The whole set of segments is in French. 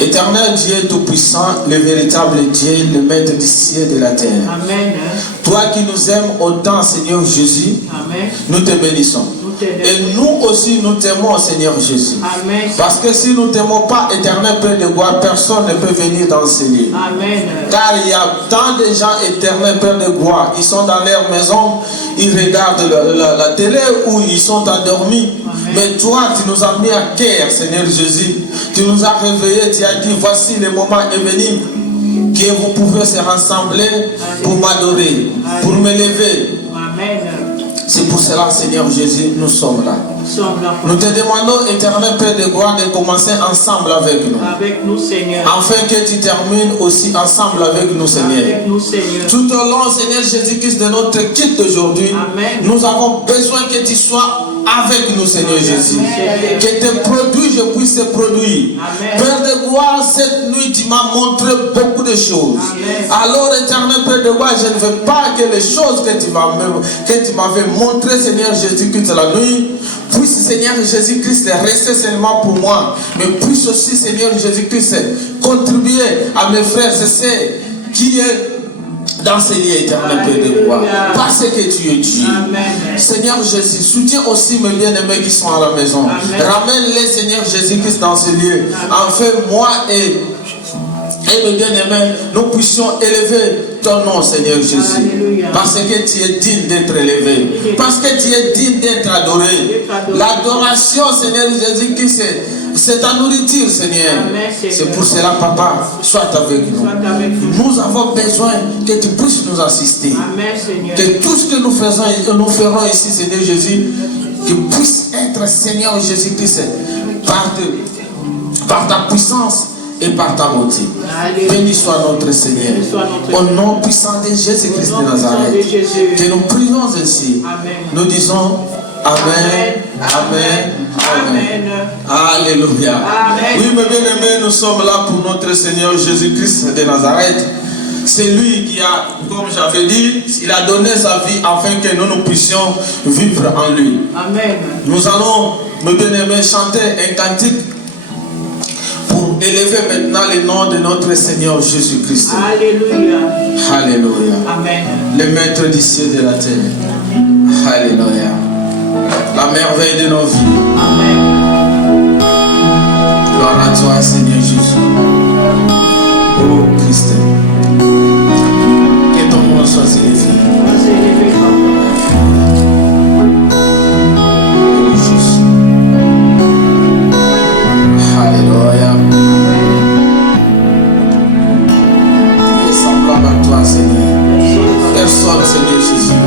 Éternel Dieu Tout-Puissant, le véritable Dieu, le Maître du ciel et de la terre. Amen. Toi qui nous aimes autant, Seigneur Jésus, Amen. nous te bénissons. Et nous aussi, nous t'aimons, Seigneur Jésus. Amen. Parce que si nous ne t'aimons pas, éternel Père de gloire, personne ne peut venir dans ces lieux. Amen. Car il y a tant de gens, éternel Père de gloire, ils sont dans leur maison, ils regardent la télé ou ils sont endormis. Amen. Mais toi, tu nous as mis à cœur, Seigneur Jésus. Tu nous as réveillés, tu as dit, voici le moment est venu, que vous pouvez se rassembler pour m'adorer, pour me lever. Amen. C'est pour cela, Seigneur Jésus, nous sommes là. Nous te demandons, éternel Père de gloire, de commencer ensemble avec nous. Avec nous, Seigneur. Afin que tu termines aussi ensemble avec nous, Seigneur. Avec nous, Seigneur. Tout au long, Seigneur Jésus-Christ, de notre quitte d'aujourd'hui, nous avons besoin que tu sois avec nous, Seigneur Jésus. Que tes produits, je puisse se produire. Père de gloire, cette nuit, tu m'as montré beaucoup de choses. Alors, éternel Père de gloire, je ne veux pas que les choses que tu m'avais montrées, Seigneur Jésus-Christ, la nuit, puisse, Seigneur Jésus-Christ, rester seulement pour moi, mais puisse aussi, Seigneur Jésus-Christ, contribuer à mes frères et sœurs qui est dans ces lieux éternels, Père de gloire, parce que tu es Dieu. Amen. Seigneur Jésus, soutiens aussi mes bien-aimés qui sont à la maison. Ramène-les, Seigneur Jésus-Christ, dans ces lieux. Enfin, moi et mes bien-aimés, nous puissions élever ton nom, Seigneur Jésus. Alléluia. Parce que tu es digne d'être élevé. Parce que tu es digne d'être adoré. L'adoration, Seigneur Jésus-Christ, c'est ta nourriture, Seigneur. C'est pour cela, Papa, sois avec nous. Nous avons besoin que tu puisses nous assister. Amen, Seigneur. Que tout ce que nous faisons et que nous ferons ici, Seigneur Jésus, que puisse être, Seigneur Jésus-Christ, par ta puissance et par ta beauté. Béni soit notre Seigneur. Au nom puissant de Jésus-Christ de Nazareth, que nous prions ainsi. Nous disons Amen, Amen, Amen. Alléluia. Oui, mes bien-aimés, nous sommes là pour notre Seigneur Jésus-Christ de Nazareth. C'est lui qui a, comme j'avais dit, il a donné sa vie afin que nous puissions vivre en lui. Amen. Nous allons, mes bien-aimés, chanter un cantique pour élever maintenant le nom de notre Seigneur Jésus-Christ. Alléluia. Alléluia. Amen. Le maître du ciel et de la terre. Alléluia. La merveille de nos vies. Amen. Gloire à toi, Seigneur Jésus. Oh Christ. Que ton nom soit élevé. Oh Jésus. Alléluia. Il est semblable à toi, Seigneur. Personne, Seigneur Jésus.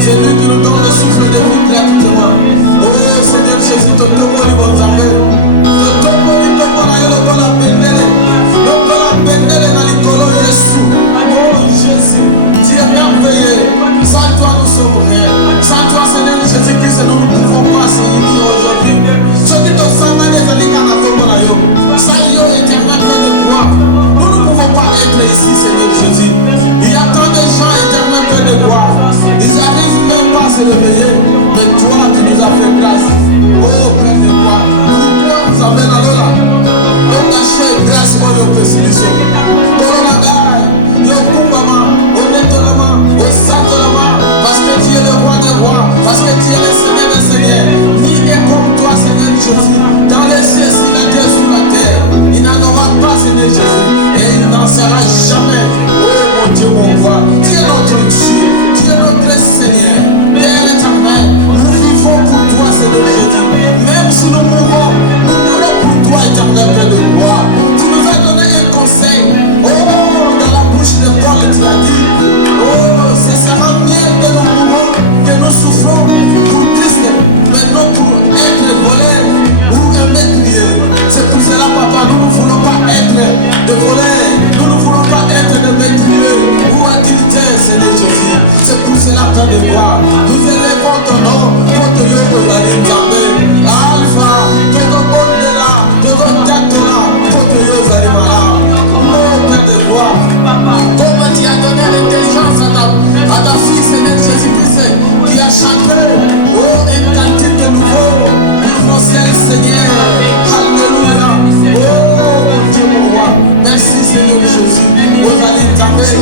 C'est lui qui nous donne le souffle de vie gratuitement. Oh Seigneur Jésus, te tomoli bon Zambé. Te tomoli lokola yo lokola bendele. Lokola bendele na likolo Yesu. Oh Jésus, tu es merveilleux. Sans toi nous sommes rien. Sans toi Seigneur Jésus-Christ, nous ne pouvons pas se unir aujourd'hui. Ce qui te semble les années qu'on a fait yo. Ça y est éternel plein de gloire. Nous ne pouvons pas être ici Seigneur Jésus. Il y a tant de gens éternels plein de gloire. Ils n'arrivent même pas à se réveiller. Mais toi tu nous as fait grâce. Oh plein de gloire. Pourquoi nous amène à l'ola? Donc lâchez grâce moi le pessimiste. Corona gagne. Yo kumbama. Honnêtement. Au sacrement. Parce que tu es le roi des rois. Parce que tu es le Seigneur des seigneurs. Ni est comme toi Seigneur Jésus. Dans les cieux, sur la terre, sur la terre. Il n'en aura pas Seigneur Jésus. Et il n'en sera jamais. Oh mon Dieu, mon roi. Tu es notre Dieu. Tu es notre Seigneur. Père éternel. Nous vivons pour toi Seigneur Jésus. Même si nous mourons pour toi éternel Père de gloire. Tu nous as donné un conseil. Oh, dans la bouche de Paul, tu as dit. Oh, ce sera mieux que nous mourons, que nous souffrons pour Christ. Mais non pour être volés ou un métier. C'est pour cela, papa, nous ne voulons pas être de voleurs. Nous ne voulons pas être de métiers ou adultères, Seigneur Jésus. C'est pour cela, Père de gloire. Nous élevons ton nom, notre Dieu de la Nzambé. Alpha, Toto Bondela, Toto Tatola, notre Dieu de la Mara. Oh, Père de gloire. Comment tu as donné l'intelligence à ta fille, Seigneur Jésus-Christ, qui a chanté, oh, un cantique nouveau, pour mon ciel, Seigneur. Alléluia. Oh, mon Dieu, mon roi. Merci, Seigneur Jésus. Vous allez taper.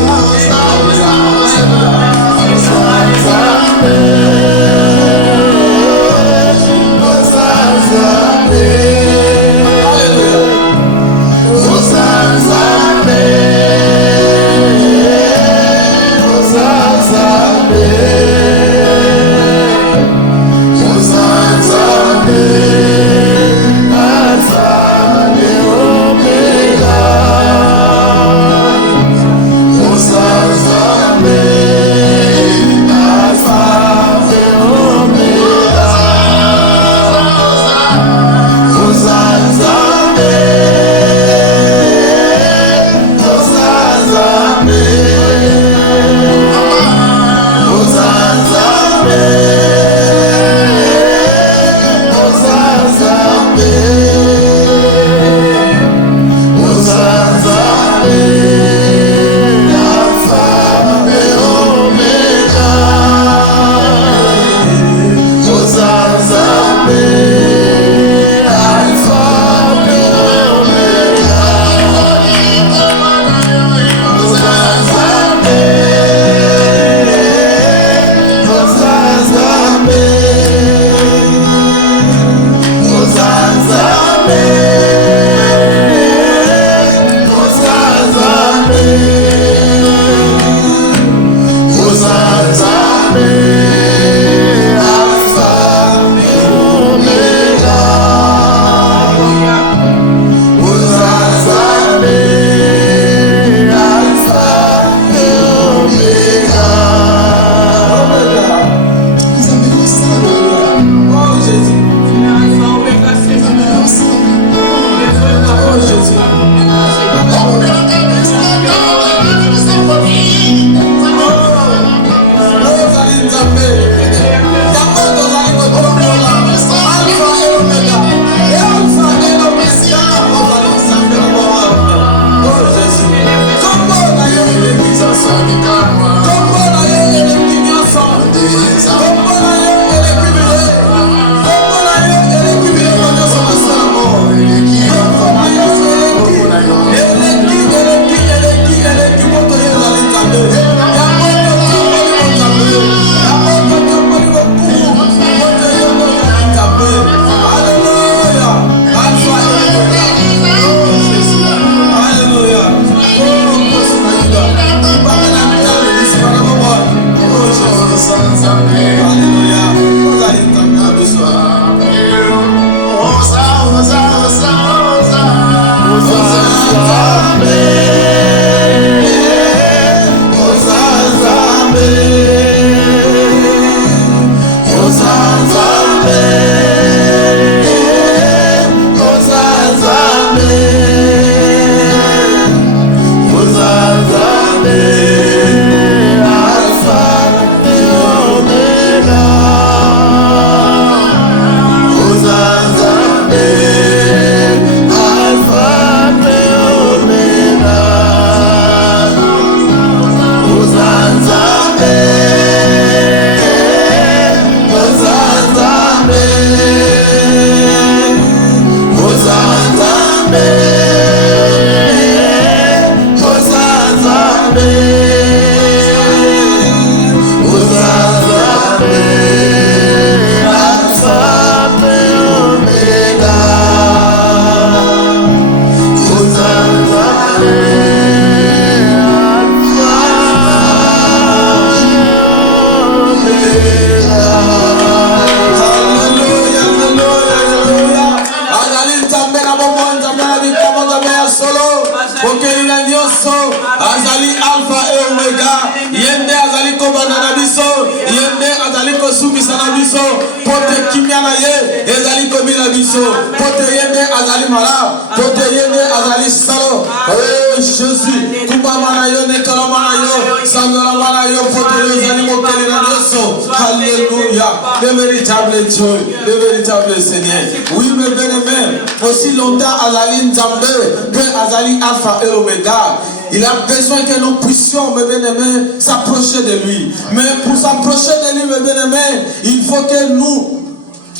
biso, pote kimia na ye, ezali komila biso, pote yende azali malade, pote yende azali salo. Oh Jésus, kumama na yo, netolama na yo, sandolama na yo, pote yo ezali mokele na yoso. Alléluia, le véritable Dieu, le véritable Seigneur. Oui, mes bien-aimés, aussi longtemps azali Nzambe, que azali Alpha et Omega. Il a besoin que nous puissions, mes bien-aimés, s'approcher de lui. Mais pour s'approcher de lui, mes bien-aimés, il faut que nous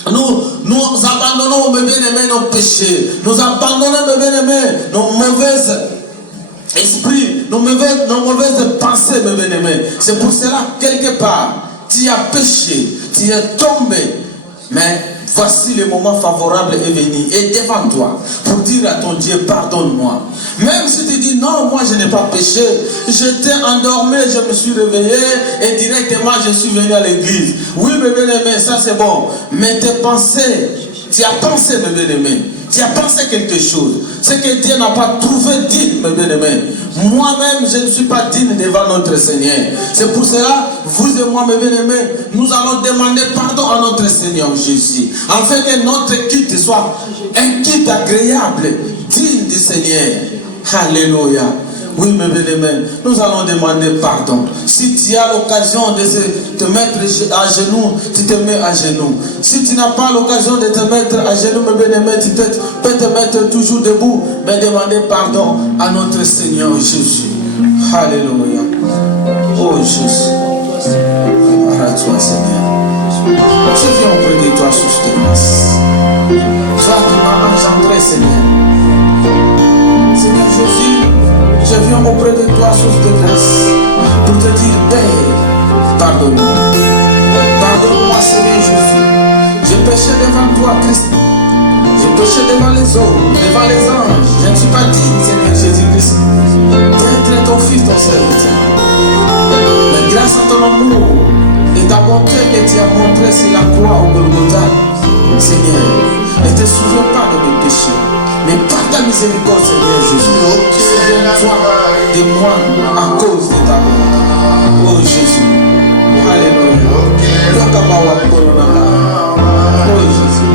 abandonnons, mes bien-aimés, nos péchés. Nous abandonnons, mes bien-aimés, nos mauvaises esprits, nos mauvaises pensées, mes bien-aimés. C'est pour cela, quelque part, tu as péché, tu es tombé. Mais voici le moment favorable est venu. Et devant toi, pour dire à ton Dieu, pardonne-moi. Même si tu dis, non, moi je n'ai pas péché. J'étais endormi, je me suis réveillé et directement je suis venu à l'église. Oui, mes bien-aimés, ça c'est bon. Mais tes pensées, tu as pensé, mes bien-aimés. Tu as pensé quelque chose. Ce que Dieu n'a pas trouvé digne, mes bien-aimés. Moi-même, je ne suis pas digne devant notre Seigneur. C'est pour cela, vous et moi, mes bien-aimés, nous allons demander pardon à notre Seigneur Jésus. Afin que notre quitte soit un quitte agréable, digne du Seigneur. Alléluia. Oui, mes bien-aimés, nous allons demander pardon. Si tu as l'occasion de te mettre à genoux, tu te mets à genoux. Si tu n'as pas l'occasion de te mettre à genoux, mes bien-aimés, tu peux te mettre toujours debout, mais demander pardon à notre Seigneur Jésus. Alléluia. Oh Jésus. Arrête-toi, Seigneur. Je viens auprès de toi, source de grâce. Toi qui m'as engendré, Seigneur. Seigneur Jésus, je viens auprès de toi, source de grâce, pour te dire, Père, pardonne-moi. Pardonne-moi, Seigneur Jésus. J'ai péché devant toi, Christ. J'ai péché devant les hommes, devant les anges. Je ne suis pas digne, Seigneur Jésus-Christ, d'être ton fils, ton serviteur. Mais grâce à ton amour et ta bonté que tu as montré sur la croix au Golgotha, Seigneur, ne te souviens pas de mes péchés. Mais par ta miséricorde, Seigneur Jésus, souviens-toi de moi à cause de ta bonté. Oh Jésus. Alléluia. Oh Jésus.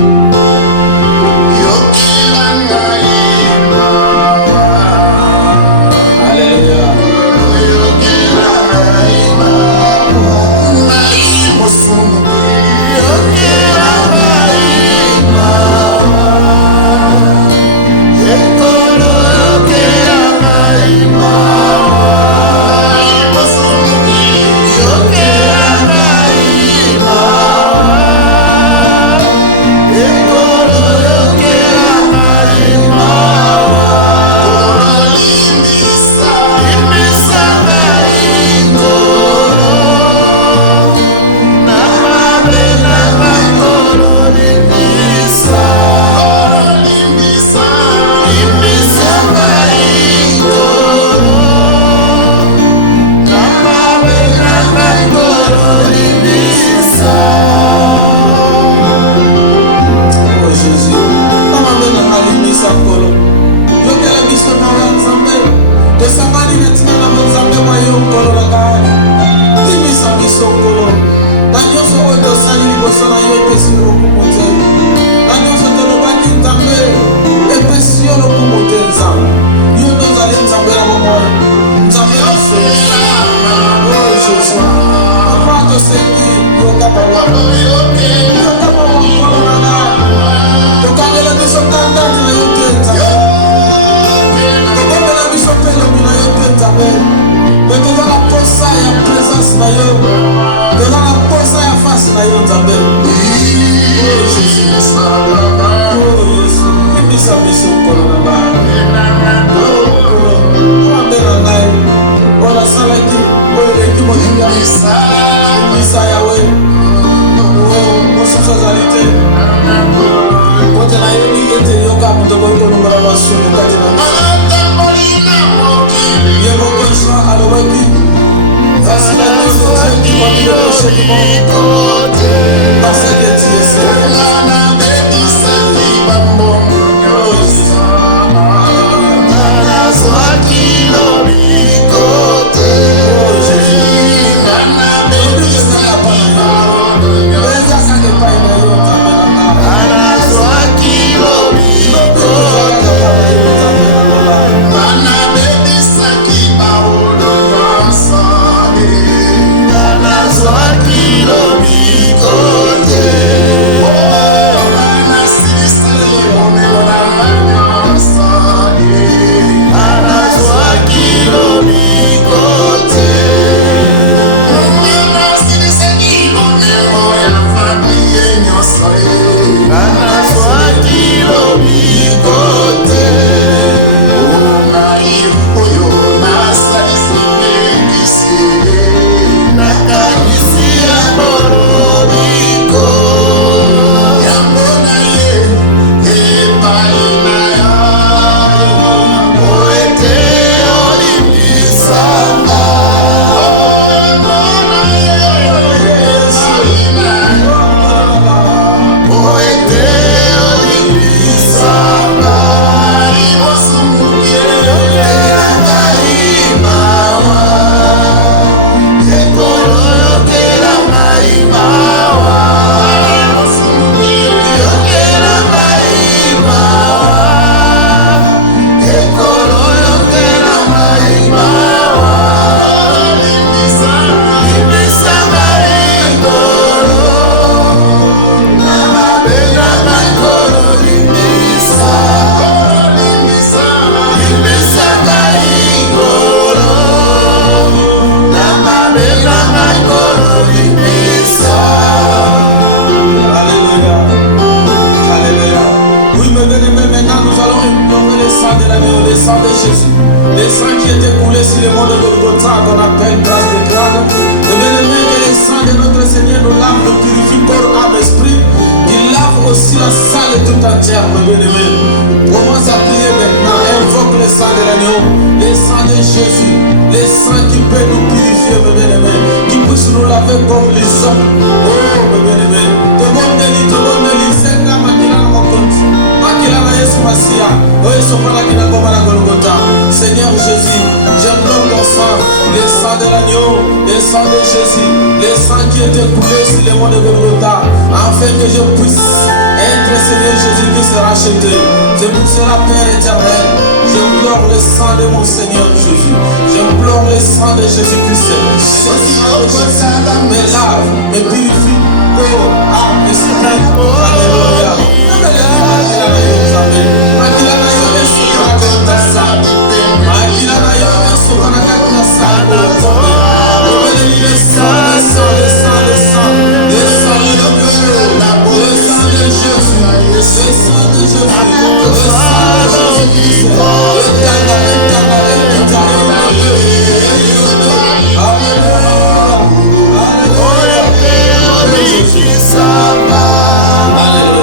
Alléluia.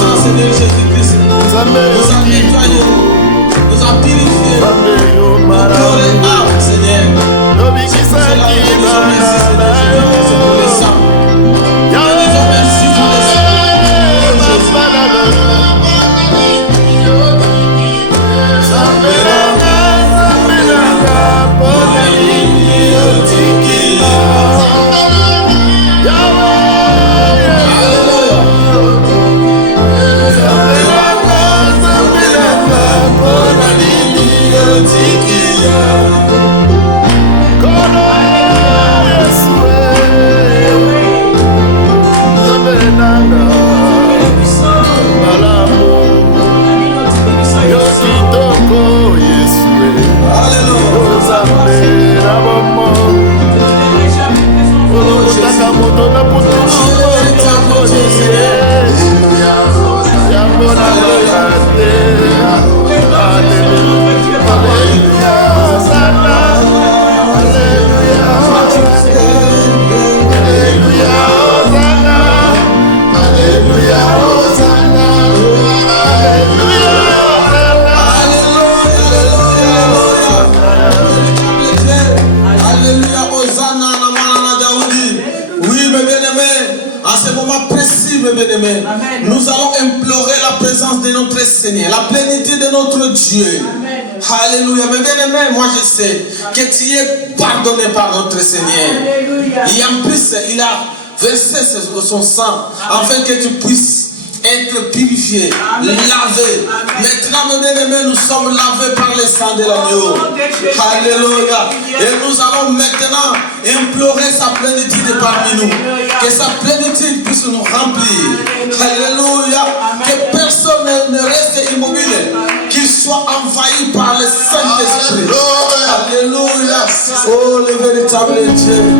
sang, Seigneur Jésus-Christ, nous a nettoyés, nous a purifiés, nous corps et âme, Seigneur. C'est la bénédiction, merci, Seigneur Jésus-Christ, pour les sangs. Bénédiction, merci pour les sangs. Nous allons implorer la présence de notre Seigneur, la plénitude de notre Dieu. Amen. Alléluia. Mais bien aimé, moi je sais que tu es pardonné par notre Seigneur. Alléluia. Et en plus, il a versé son sang afin que tu puisses être purifié, lavé. Maintenant, mes bien-aimés, nous sommes lavés par le sang de l'agneau. Alléluia. Et nous allons maintenant implorer sa plénitude parmi nous. Que sa plénitude puisse nous remplir. Alléluia. Que personne ne reste immobile. Qu'il soit envahi par le Saint-Esprit. Alléluia. Oh, le véritable Dieu.